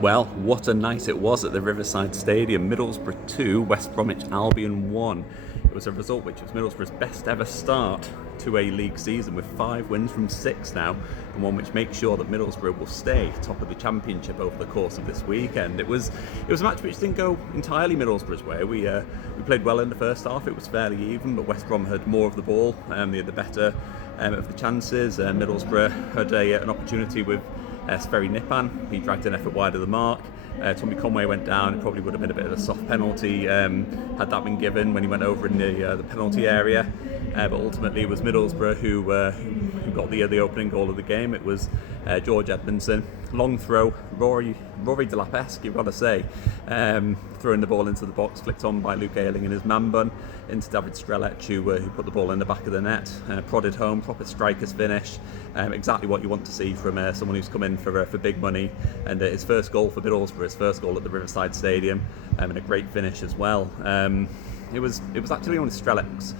Well, what a night it was at the Riverside Stadium. Middlesbrough 2, West Bromwich Albion 1. It was a result which was Middlesbrough's best ever start to a league season, with 5 wins from 6 now, and one which makes sure that Middlesbrough will stay top of the Championship over the course of this weekend. It was a match which didn't go entirely Middlesbrough's way. We played well in the first half. It was fairly even, but West Brom had more of the ball. They had the better of the chances. Middlesbrough had an opportunity with Sverry Nipan. He dragged an effort wide of the mark. Tommy Conway went down. It probably would have been a bit of a soft penalty had that been given when he went over in the penalty area. But ultimately it was Middlesbrough who got the opening goal of the game. It was George Edmondson. Long throw, Rory Delap-esque, you've got to say. Throwing the ball into the box, flicked on by Luke Ayling in his man bun into David Strelec, who put the ball in the back of the net, prodded home, proper striker's finish. Exactly what you want to see from someone who's come in for big money. And his first goal for Middlesbrough, his first goal at the Riverside Stadium, and a great finish as well. It was actually only Strelec's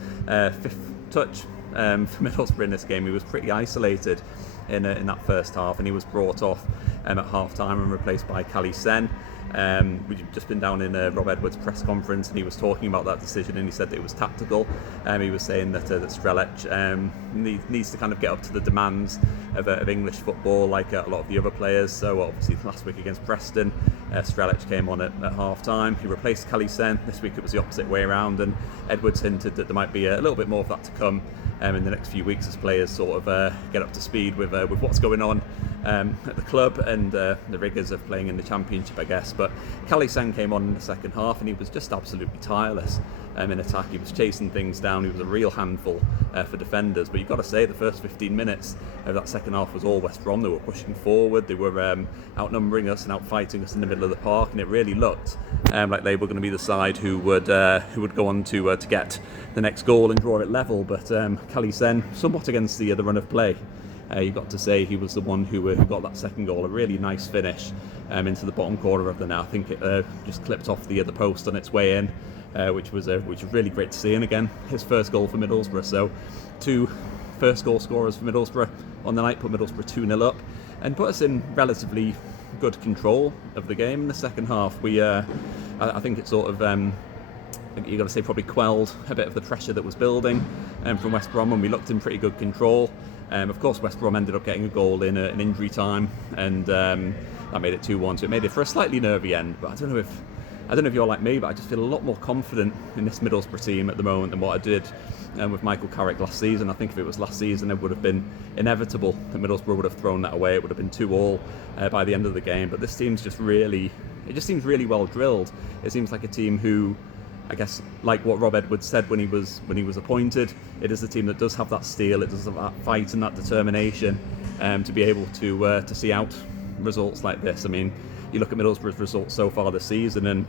fifth touch for Middlesbrough in this game. He was pretty isolated in that first half, and he was brought off at half time and replaced by Cali Sen. We've just been down in Rob Edwards' press conference, and he was talking about that decision, and he said that it was tactical. He was saying that Strelec needs to kind of get up to the demands of English football, like a lot of the other players. So obviously last week against Preston, Strelec came on at half time. He replaced Cali Sen. This week it was the opposite way around, and Edwards hinted that there might be a little bit more of that to come in the next few weeks as players sort of get up to speed with what's going on at the club and the rigours of playing in the Championship, I guess. But Cali Sen came on in the second half, and he was just absolutely tireless in attack. He was chasing things down. He was a real handful for defenders. But you've got to say, the first 15 minutes of that second half was all West Brom. They were pushing forward. They were outnumbering us and outfighting us in the middle of the park, and it really looked like they were going to be the side who would go on to get the next goal and draw it level. But Cali Sen, somewhat against the run of play, you've got to say he was the one who got that second goal. A really nice finish into the bottom corner of the net. I think it just clipped off the post on its way in, which was really great to see. And again, his first goal for Middlesbrough. So 2 first goal scorers for Middlesbrough on the night, put Middlesbrough 2-0 up and put us in relatively good control of the game in the second half. I think it sort of you've got to say probably quelled a bit of the pressure that was building from West Brom, and we looked in pretty good control. Of course, West Brom ended up getting a goal in an injury time, and that made it 2-1. So it made it for a slightly nervy end. But I don't know if you're like me, but I just feel a lot more confident in this Middlesbrough team at the moment than what I did with Michael Carrick last season. I think if it was last season, it would have been inevitable that Middlesbrough would have thrown that away. It would have been 2-2 by the end of the game. But this team's just seems really well drilled. It seems like a team who, I guess, like what Rob Edwards said when he was appointed, it is a team that does have that steel, it does have that fight and that determination to be able to see out results like this. I mean, you look at Middlesbrough's results so far this season, and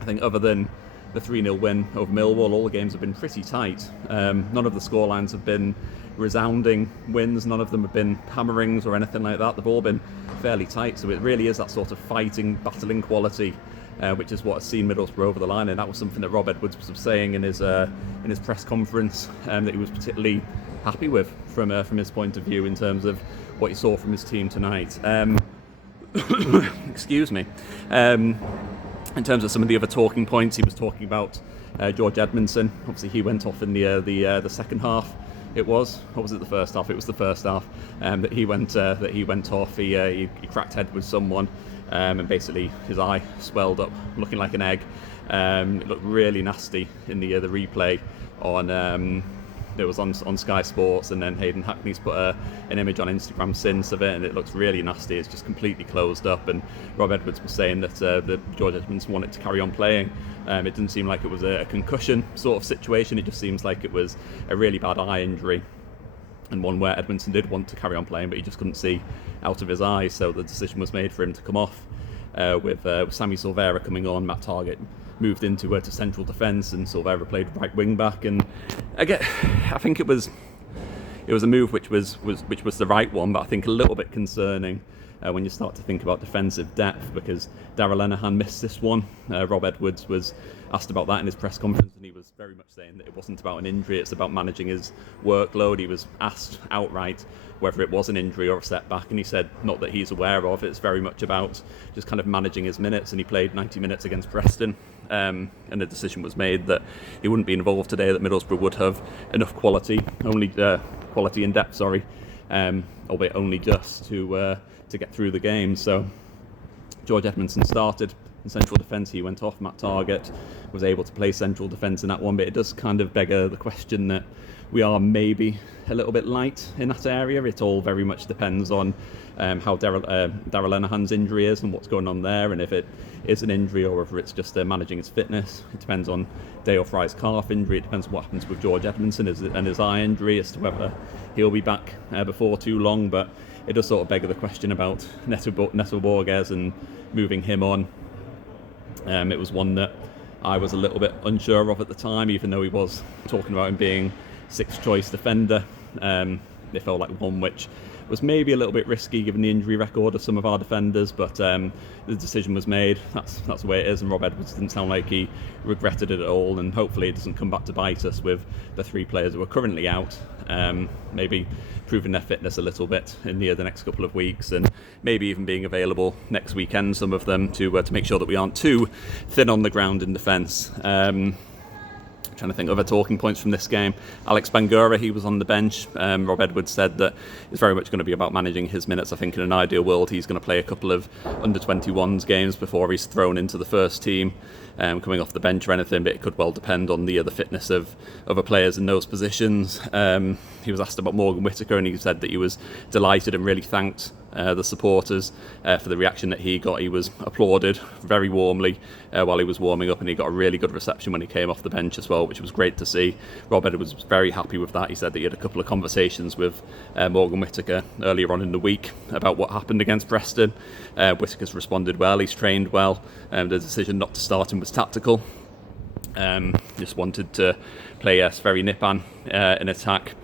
I think other than the 3-0 win over Millwall, all the games have been pretty tight. None of the scorelines have been resounding wins, none of them have been hammerings or anything like that. They've all been fairly tight, so it really is that sort of fighting, battling quality which is what has seen Middlesbrough over the line, and that was something that Rob Edwards was saying in his press conference that he was particularly happy with from his point of view in terms of what he saw from his team tonight. Excuse me. In terms of some of the other talking points, he was talking about George Edmondson. Obviously, he went off in the second half. It was, or was it the first half? It was the first half that he went off. He cracked head with someone, and basically his eye swelled up, looking like an egg. It looked really nasty in the replay on. It was on Sky Sports, and then Hayden Hackney's put an image on Instagram since of it, and it looks really nasty. It's just completely closed up, and Rob Edwards was saying that George Edmondson wanted to carry on playing. It didn't seem like it was a concussion sort of situation. It just seems like it was a really bad eye injury, and one where Edmondson did want to carry on playing, but he just couldn't see out of his eyes, so the decision was made for him to come off with Sammy Silvera coming on. Matt Targett moved into to central defence, and Silvera played right wing back. And I think it was a move which was the right one, but I think a little bit concerning when you start to think about defensive depth, because Darragh Lenihan missed this one. Rob Edwards was asked about that in his press conference, and he was very much saying that it wasn't about an injury, it's about managing his workload. He was asked outright whether it was an injury or a setback, and he said not that he's aware of. It's very much about just kind of managing his minutes, and he played 90 minutes against Preston, and a decision was made that he wouldn't be involved today, that Middlesbrough would have enough quality in depth, albeit only just to get through the game. So George Edmondson started in central defence. He went off. Matt Targett was able to play central defence in that one, but it does kind of beg the question that we are maybe a little bit light in that area. It all very much depends on how Darragh Lenihan's injury is and what's going on there, and if it is an injury or if it's just managing his fitness. It depends on Dale Fry's calf injury. It depends on what happens with George Edmondson and his eye injury as to whether he'll be back before too long. But it does sort of beg the question about Neto Borges and moving him on. It was one that I was a little bit unsure of at the time, even though he was talking about him being sixth choice defender. It felt like one which was maybe a little bit risky given the injury record of some of our defenders, but the decision was made. That's the way it is, and Rob Edwards didn't sound like he regretted it at all, and hopefully it doesn't come back to bite us with the three players who are currently out, maybe proving their fitness a little bit in the next couple of weeks, and maybe even being available next weekend, some of them, to make sure that we aren't too thin on the ground in defence. Trying to think of other talking points from this game. Alex Bangura, he was on the bench. Rob Edwards said that it's very much going to be about managing his minutes. I think in an ideal world he's going to play a couple of under-21s games before he's thrown into the first team, coming off the bench or anything, but it could well depend on the fitness of other players in those positions. He was asked about Morgan Whittaker, and he said that he was delighted and really thanked the supporters for the reaction that he got. He was applauded very warmly while he was warming up, and he got a really good reception when he came off the bench as well, which was great to see. Rob Edwards was very happy with that. He said that he had a couple of conversations with Morgan Whittaker earlier on in the week about what happened against Preston. Whittaker's responded well, he's trained well. The decision not to start him was tactical. Just wanted to play Sverri Nipan in attack,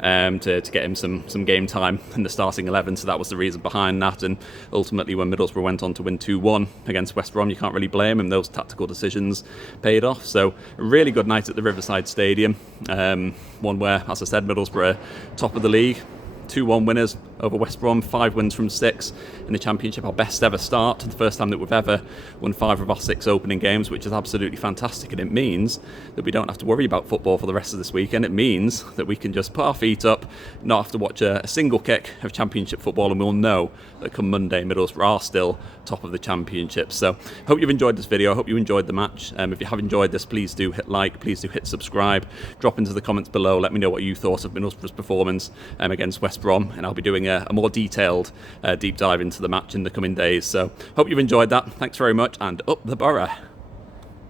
to get him some game time in the starting 11, so that was the reason behind that. And ultimately, when Middlesbrough went on to win 2-1 against West Brom, you can't really blame him. Those tactical decisions paid off. So a really good night at the Riverside Stadium, one where, as I said, Middlesbrough are top of the league, 2-1 winners over West Brom, 5 wins from 6 in the Championship, our best ever start, the first time that we've ever won 5 of our 6 opening games, which is absolutely fantastic, and it means that we don't have to worry about football for the rest of this weekend. It means that we can just put our feet up, not have to watch a single kick of Championship football, and we'll know that come Monday Middlesbrough are still top of the Championship. So I hope you've enjoyed this video, I hope you enjoyed the match. If you have enjoyed this, please do hit like, please do hit subscribe, drop into the comments below, let me know what you thought of Middlesbrough's performance against West Brom, and I'll be doing a more detailed deep dive into the match in the coming days. So hope you've enjoyed that. Thanks very much, and up the Boro.